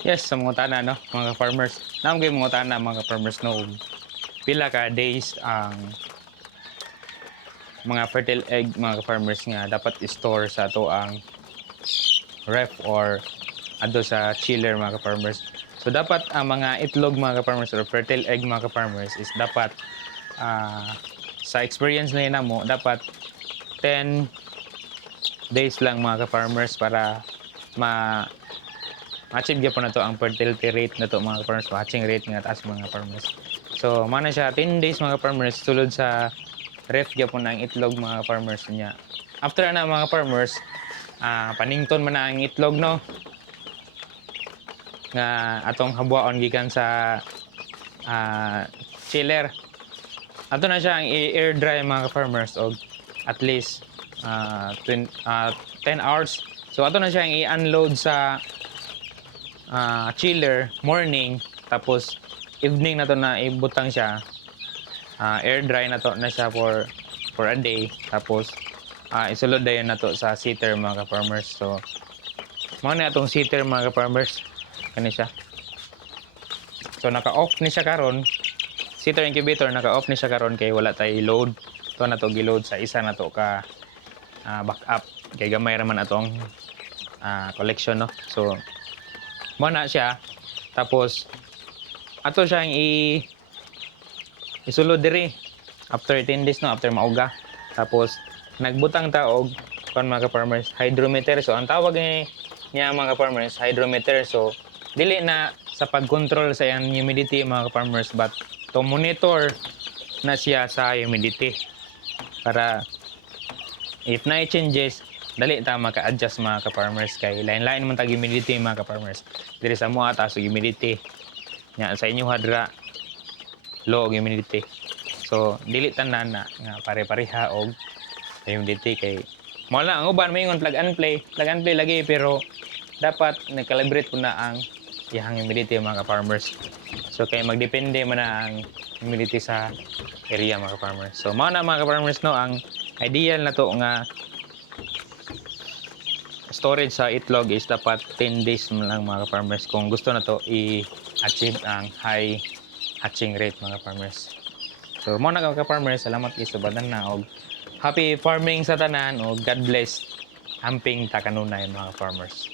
Yes, sa mga tanan no, mga farmers. Naam gyud mga tanan mga farmers no, og pila ka days ang mga fertile egg mga farmers nga dapat i-store sa ato ang ref or adto sa chiller mga farmers. So dapat ang mga itlog mga farmers or fertile egg mga farmers is dapat ah, sa experience na mo dapat 10 days lang mga farmers para ma achieve gyapon na to ang fertility rate na to mga farmers, hatching rate nga taas mga farmers. So mana siya 10 days mga farmers sulod sa ref gyapon ang itlog mga farmers niya. After na mga farmers, panington man na ang itlog no nga atong habuaon gikan sa chiller. Ato na siya ang i-air dry mga farmers og at least 10 hours. So ato na siya ang i-unload sa chiller morning tapos evening na to na ibutang siya, air dry na to na siya for a day tapos isulod dayon na to sa seater mga farmers. So mao na atong seater mga farmers kani siya. So naka-off ni siya karon, seater incubator naka-off ni siya karon kay wala tay load. To na to giload sa isa na to ka backup kay gamay ra man atong collection no. So mo na siya tapos ato siyang isulod diri after 10 days no, after mauga. Tapos nagbutang ta og kon mga farmers hydrometer. So ang tawag niya mga farmers hydrometer. So dili na sa pag-control sa iyang humidity mga farmers but to monitor na siya sa humidity para if na changes dali ta maka-adjust mga farmers kay lain-lain man tag humidity mga farmers. Diri sa mo taas humidity nya sa inyo hadra low humidity. So dili tanan na nga pare-pareha og humidity kay mao lang ang uban may plug and play lagi pero dapat na-calibrate po na ang iyang humidity mga farmers. So kay magdepende man na ang humidity sa area mga farmers. So mao na mga farmers no ang ideal na to nga storage sa itlog is dapat 10 days lang mga farmers kung gusto na to i-achieve ang high hatching rate mga farmers. So mao na mga farmers, salamat kay subadan na og happy farming sa tanan og God bless amping takanunay mga farmers.